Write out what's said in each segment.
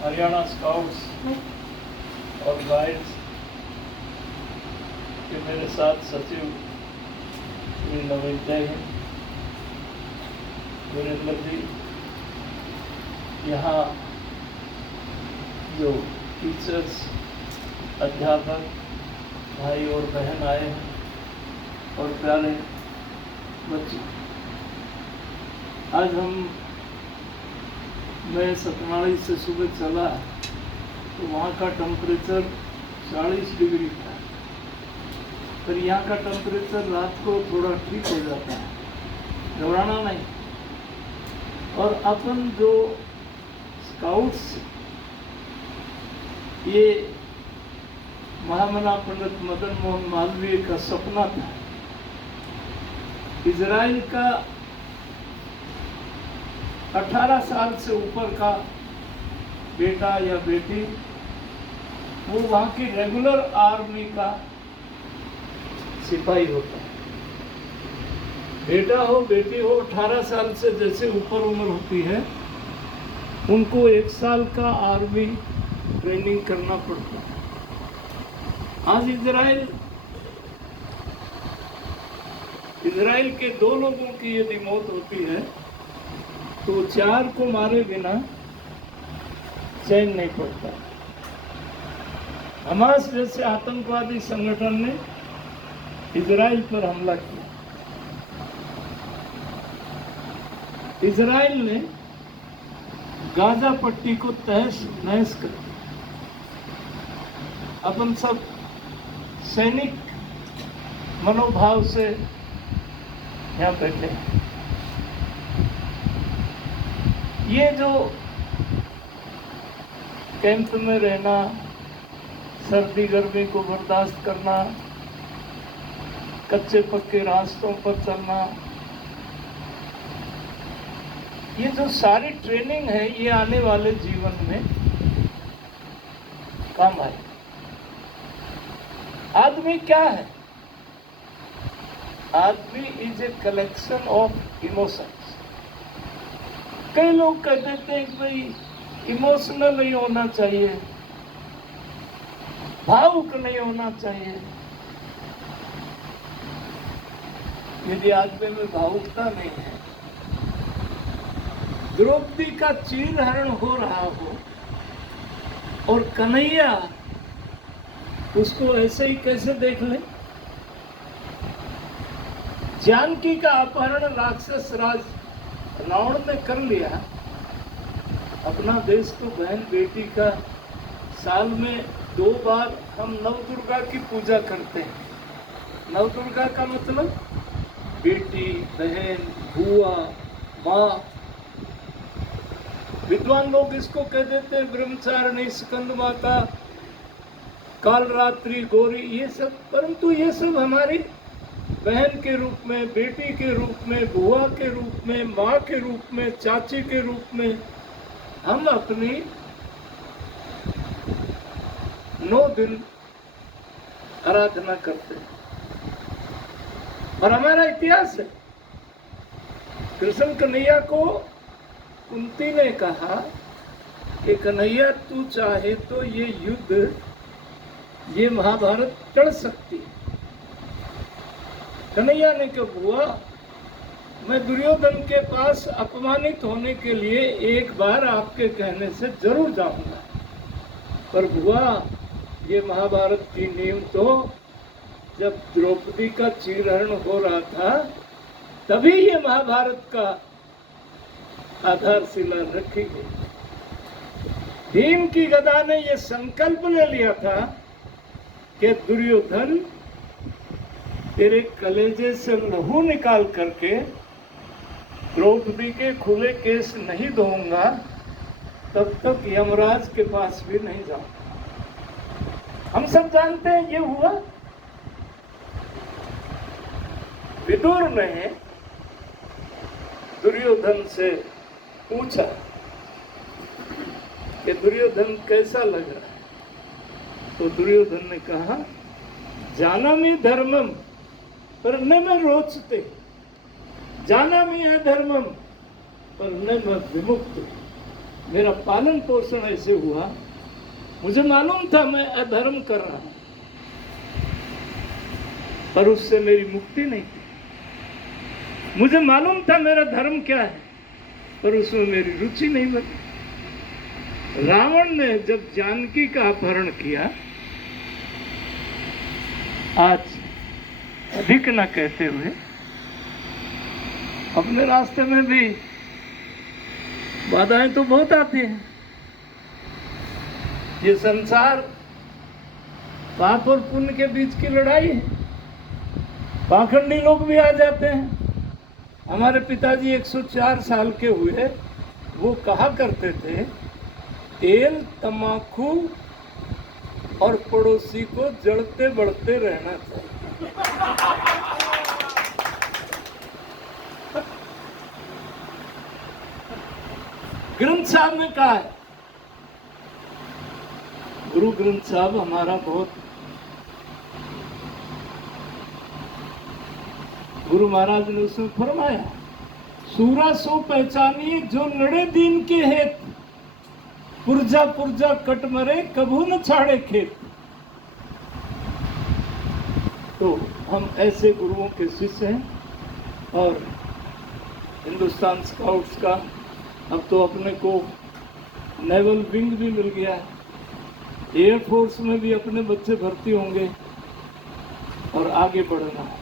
Haryana scouts और guides के मेरे साथ सचिव श्री नवीन जय हिंद वीरेंद्र जी, यहाँ जो टीचर्स, अध्यापक भाई और बहन आए हैं और प्यारे बच्चे, आज मैं सतनाड़ी से सुबह चला तो वहाँ का टेम्परेचर 40 डिग्री था। फिर यहाँ का टेम्परेचर रात को थोड़ा ठीक हो जाता है, घबराना नहीं। और अपन जो स्काउट्स, ये महामना पंडित मदन मोहन मालवीय का सपना था। इजराइल का 18 साल से ऊपर का बेटा या बेटी वो वहाँ की रेगुलर आर्मी का सिपाही होता है। बेटा हो बेटी हो, 18 साल से जैसे ऊपर उम्र होती है उनको 1 साल का आर्मी ट्रेनिंग करना पड़ता है। आज इजराइल के 2 लोगों की यदि मौत होती है तो 4 को मारे बिना चैन नहीं पड़ता। हमास जैसे आतंकवादी संगठन ने इजराइल पर हमला किया। इजराइल ने गाजा पट्टी को तहस नहस कर दिया। अपन सब सैनिक मनोभाव से यहाँ बैठे हैं। ये जो कैंप में रहना, सर्दी गर्मी को बर्दाश्त करना, कच्चे पक्के रास्तों पर चलना, ये जो सारी ट्रेनिंग है ये आने वाले जीवन में काम आए। आदमी क्या है? आदमी is a collection of emotions. कई लोग कहते थे कि भाई इमोशनल नहीं होना चाहिए, भावुक नहीं होना चाहिए। यदि आदमी में भावुकता नहीं है, द्रौपदी का चीरहरण हो रहा हो और कन्हैया उसको ऐसे ही कैसे देख ले? जानकी का अपहरण राक्षस राज रावण ने कर लिया। अपना देश तो बहन बेटी का साल में 2 बार हम नवदुर्गा की पूजा करते हैं। नवदुर्गा का मतलब बेटी, बहन, बुआ, माँ। विद्वान लोग इसको कह देते हैं ब्रह्मचारिणी, स्कंद माता, कालरात्रि, गौरी, ये सब। परंतु ये सब हमारी बहन के रूप में, बेटी के रूप में, बुआ के रूप में, माँ के रूप में, चाची के रूप में हम अपनी 9 दिन आराधना करते हैं। और हमारा इतिहास है। कृष्ण कन्हैया को कुंती ने कहा कि कन्हैया तू चाहे तो ये युद्ध, ये महाभारत टल सकती है। कन्हैया ने कहा बुआ, मैं दुर्योधन के पास अपमानित होने के लिए एक बार आपके कहने से जरूर जाऊंगा, पर बुआ ये महाभारत की नींव तो जब द्रौपदी का चीरहरण हो रहा था तभी ये महाभारत का आधारशिला रखी गई। भीम की गदा ने यह संकल्प ले लिया था कि दुर्योधन तेरे कलेजे से लहू निकाल करके द्रौपदी के खुले केस नहीं धोऊंगा, तब तक यमराज के पास भी नहीं जाऊंगा। हम सब जानते हैं ये हुआ। विदुर ने दुर्योधन से पूछा कि दुर्योधन कैसा लग रहा है? तो दुर्योधन ने कहा जानामि धर्मम पर न मैं रोचते, जानामि अधर्मम पर न मैं विमुक्त। मेरा पालन पोषण ऐसे हुआ, मुझे मालूम था मैं अधर्म कर रहा हूं, पर उससे मेरी मुक्ति नहीं थी। मुझे मालूम था मेरा धर्म क्या है, पर उसमें मेरी रुचि नहीं बनी। रावण ने जब जानकी का अपहरण किया, आज अधिक न कहते हुए अपने रास्ते में भी बाधाएं तो बहुत आती हैं। ये संसार पाप और पुण्य के बीच की लड़ाई है। पाखंडी लोग भी आ जाते हैं। हमारे पिताजी 104 साल के हुए, वो कहा करते थे, तेल तम्बाकू और पड़ोसी को जड़ते बढ़ते रहना चाहिए। ग्रंथ साहब ने कहा है, गुरु ग्रंथ साहब हमारा बहुत, गुरु महाराज ने उसमें फरमाया, सूरा सो पहचानिए जो लड़े दीन के हेत, पुरजा पुरजा कट मरे कभू न छाड़े खेत। तो हम ऐसे गुरुओं के शिष्य हैं। और हिंदुस्तान स्काउट्स का अब तो अपने को नेवल विंग भी मिल गया है, एयरफोर्स में भी अपने बच्चे भर्ती होंगे और आगे बढ़ना है।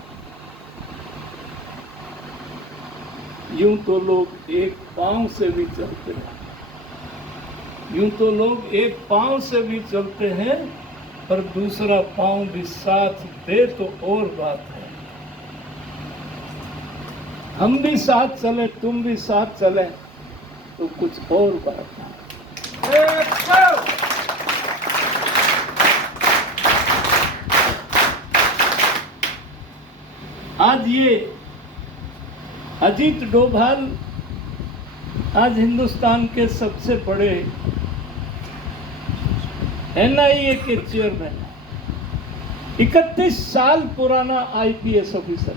यूं तो लोग एक पांव से भी चलते हैं, यूं तो लोग एक पांव से भी चलते हैं, पर दूसरा पांव भी साथ दे तो और बात है। हम भी साथ चले, तुम भी साथ चले, तो कुछ और बात है। आज ये अजीत डोभाल आज हिंदुस्तान के सबसे बड़े एनआईए के चेयरमैन, 31 साल पुराना आईपीएस ऑफिसर,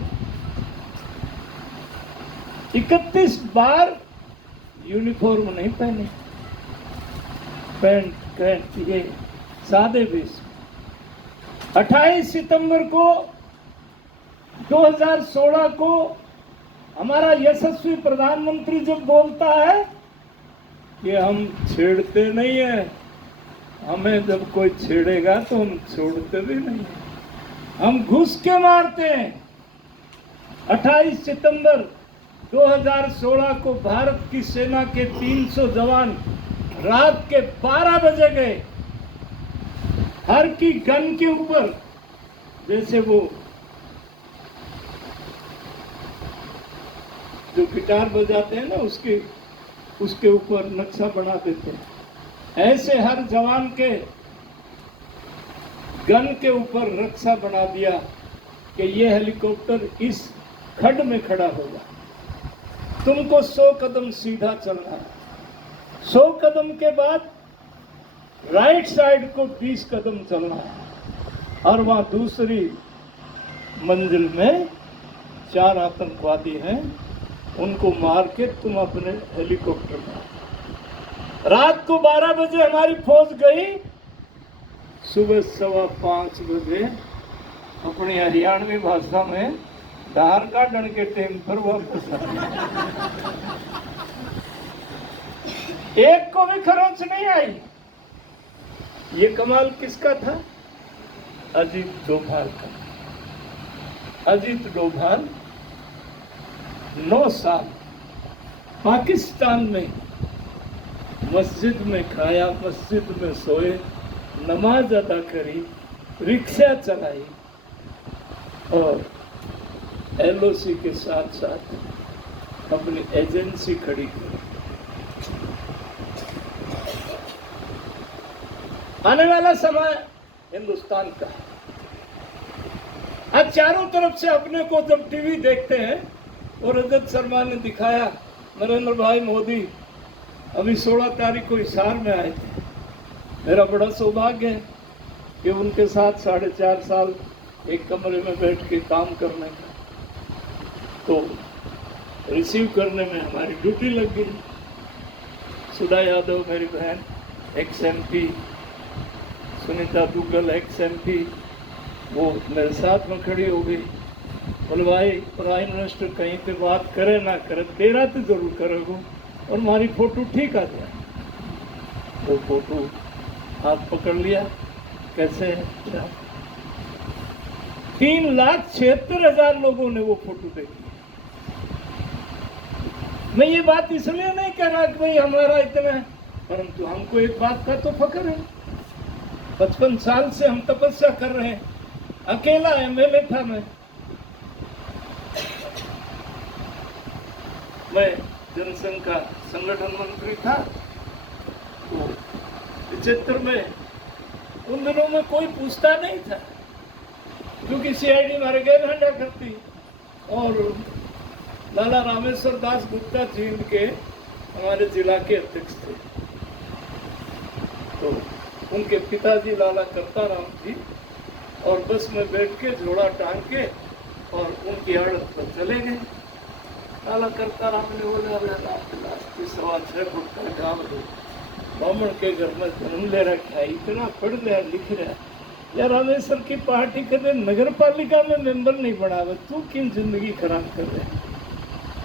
31 बार यूनिफॉर्म नहीं पहने, पैंट कैंट ये सादे वेश। 28 सितंबर को 2016 को हमारा यशस्वी प्रधानमंत्री जब बोलता है कि हम छेड़ते नहीं है, हमें जब कोई छेड़ेगा तो हम छोड़ते भी नहीं है, हम घुस के मारते हैं। 28 सितंबर 2016 को भारत की सेना के 300 जवान रात के 12 बजे गए, हर की गन के ऊपर, जैसे वो जो गिटार बजाते हैं ना, उसके ऊपर नक्शा बना देते हैं, ऐसे हर जवान के गन के ऊपर नक्शा बना दिया कि ये हेलीकॉप्टर इस खड्ड में खड़ा होगा, तुमको 100 कदम सीधा चलना है, 100 कदम के बाद राइट साइड को 20 कदम चलना है, और वहां दूसरी मंजिल में 4 आतंकवादी हैं, उनको मार के तुम अपने हेलीकॉप्टर में। रात को 12 बजे हमारी फौज गई, सुबह 5:15 बजे अपनी हरियाणवी भाषा में धार का डन के टाइम पर वापस आ। एक को भी खरोंच नहीं आई। ये कमाल किसका था? अजीत डोभाल का। अजीत डोभाल 9 साल पाकिस्तान में मस्जिद में खाया, मस्जिद में सोए, नमाज अदा करी, रिक्शा चलाई और एलओसी के साथ साथ अपनी एजेंसी खड़ी की। आने वाला समय हिंदुस्तान का है। आज चारों तरफ से अपने को जब टीवी देखते हैं, और रजत शर्मा ने दिखाया, नरेंद्र भाई मोदी अभी 16 तारीख को हिसार में आए थे। मेरा बड़ा सौभाग्य है कि उनके साथ 4.5 साल एक कमरे में बैठ के काम करने का, तो रिसीव करने में हमारी ड्यूटी लग गई। सुधा यादव मेरी बहन x MP, Sunita Duggal x MP, वो मेरे साथ में खड़ी हो गई। बोले भाई प्राइम मिनिस्टर कहीं पे बात करे ना करे, तेरा तो जरूर करेगो और हमारी फोटो ठीक आ जाए। वो फोटो हाथ पकड़ लिया, कैसे है? 3,76,000 लोगों ने वो फोटो देखी। मैं ये बात इसलिए नहीं कह रहा कि भाई हमारा इतना है, परंतु हमको एक बात का तो फक्र है। 55 साल से हम तपस्या कर रहे हैं, अकेला MLA था मैं जनसंघ का संगठन मंत्री था। तो 75 में उन दिनों में कोई पूछता नहीं था, क्योंकि CID हमारे गैर हंडा करती और लाला रामेश्वर दास गुप्ता जी के हमारे जिला के अध्यक्ष थे। तो उनके पिताजी लाला करताराम जी और बस में बैठ के झोला टांग के और उनकी आड़त पर चले गए। लाला करताराम ने बोले आपके 6.25 फुट का गाँव है, ब्राह्मण के घर में जन्म ले रखा है, इतना पढ़ रहा लिख रहा है, यार रामेश्वर की पार्टी कदे नगर पालिका में मेंबर नहीं बनावे, तू किन जिंदगी खराब कर रहे हैं।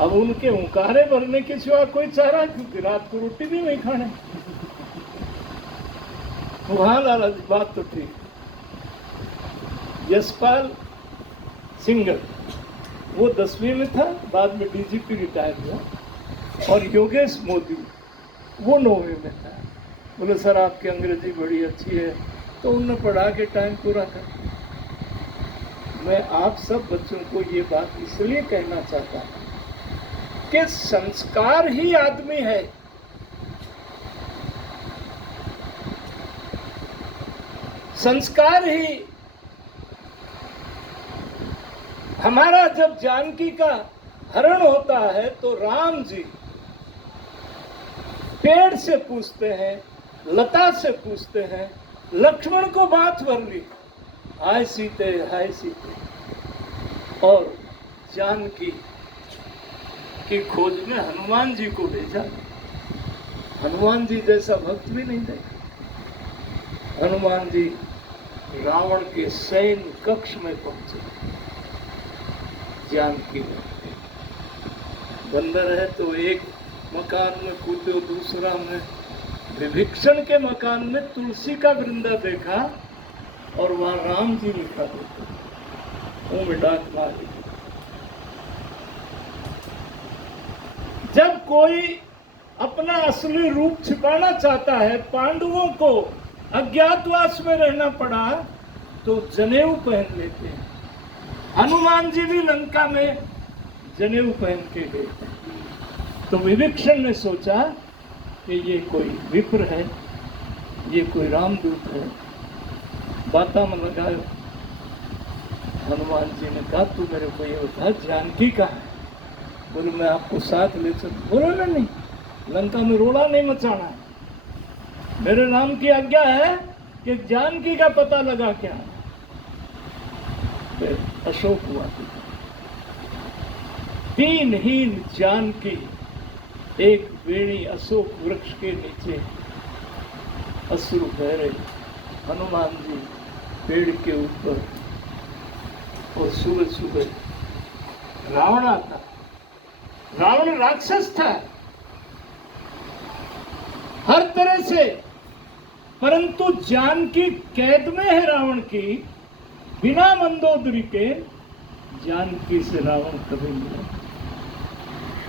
अब उनके हुंकारे भरने के सिवा कोई चारा, क्योंकि रात को रोटी भी नहीं खाने। वहां लाला जी बात तो ठीक। यशपाल सिंगर वो 10वीं में था, बाद में DGP रिटायर हुआ, और योगेश मोदी वो 9वीं में था। बोले सर आपकी अंग्रेजी बड़ी अच्छी है, तो उन्होंने पढ़ा के टाइम पूरा कर। मैं आप सब बच्चों को ये बात इसलिए कहना चाहता हूँ कि संस्कार ही आदमी है। संस्कार ही हमारा, जब जानकी का हरण होता है तो राम जी पेड़ से पूछते हैं, लता से पूछते हैं, लक्ष्मण को बात वर्ली, हाय सीते हाय सीते, और जानकी की खोज में हनुमान जी को भेजा। हनुमान जी जैसा भक्त भी नहीं देखा। हनुमान जी रावण के सैन्य कक्ष में पहुंचे। जानकी बंदर है तो एक मकान में कूदे, दूसरा में विभीषण के मकान में तुलसी का वृंदा देखा और वहां राम जी लिखा देखा, वो में डाक मारी। जब कोई अपना असली रूप छिपाना चाहता है, पांडवों को अज्ञातवास में रहना पड़ा तो जनेऊ पहन लेते हैं। हनुमान जी भी लंका में जनेऊ पहन के गए। तो विभीषण ने सोचा कि ये कोई विप्र है, ये कोई रामदूत है, बाता में लगाए। हनुमान जी ने कहा तू मेरे को ये बता जानकी कहाँ है? बोले मैं आपको साथ ले चल। बोले नहीं, लंका में रोड़ा नहीं मचाना है, मेरे नाम की आज्ञा है कि जानकी का पता लगा क्या। फिर अशोक हुआ, दीनहीन जानकी एक वेणी अशोक वृक्ष के नीचे अश्रु बह रहे, हनुमान जी पेड़ के ऊपर, और सुबह सुबह रावण आता। रावण राक्षस था हर तरह से, परंतु जानकी कैद में है रावण की, बिना मंदोदरी के जानकी से रावण कभी मिला।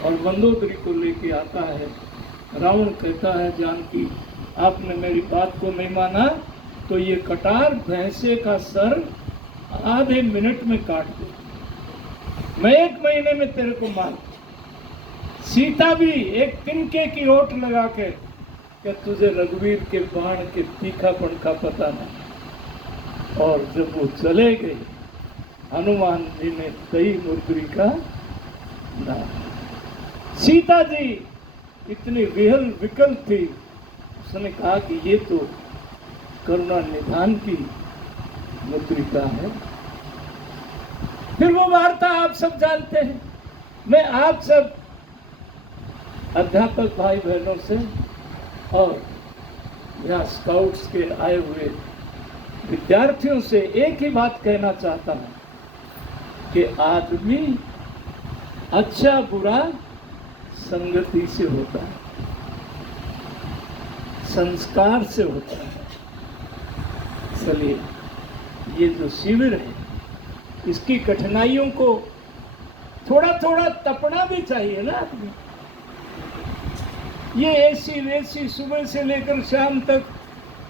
और मंदोदरी को लेके आता है। रावण कहता है जानकी आपने मेरी बात को नहीं माना तो ये कटार भैंसे का सर आधे मिनट में काट दे, मैं 1 महीने में तेरे को मार। सीता भी एक तिनके की ओट लगा के कि तुझे रघुवीर के बाण के तीखापन का पता नहीं। और जब वो चले गए, हनुमान जी ने दही मुद्री का नाम। सीता जी इतनी विहल विकल थी, उसने कहा कि ये तो करुणा निधान की मुद्रिका है। फिर वो वार्ता आप सब जानते हैं। मैं आप सब अध्यापक भाई बहनों से और यहाँ स्काउट्स के आए हुए विद्यार्थियों से एक ही बात कहना चाहता हूँ कि आदमी अच्छा बुरा संगति से होता है, संस्कार से होता है। चलिए, ये जो शिविर है इसकी कठिनाइयों को थोड़ा थोड़ा तपना भी चाहिए ना आदमी। ये ऐसी वैसी सुबह से लेकर शाम तक,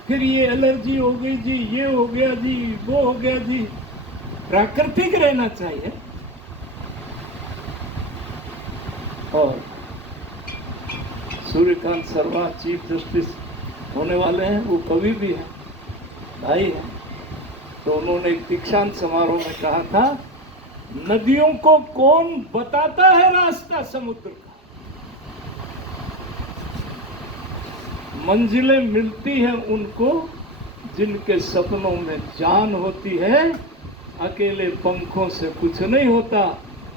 फिर ये एलर्जी हो गई जी, ये हो गया जी, वो हो गया जी। प्राकृतिक रहना चाहिए। और सूर्यकांत शर्मा चीफ जस्टिस होने वाले हैं, वो कवि भी हैं, भाई हैं। तो उन्होंने एक दीक्षांत समारोह में कहा था, नदियों को कौन बताता है रास्ता समुद्र का, मंजिलें मिलती हैं उनको जिनके सपनों में जान होती है। अकेले पंखों से कुछ नहीं होता,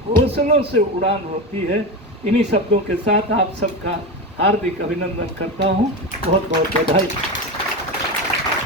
हौसलों से उड़ान होती है। इन्हीं शब्दों के साथ आप सबका हार्दिक अभिनंदन करता हूँ। बहुत बहुत बधाई।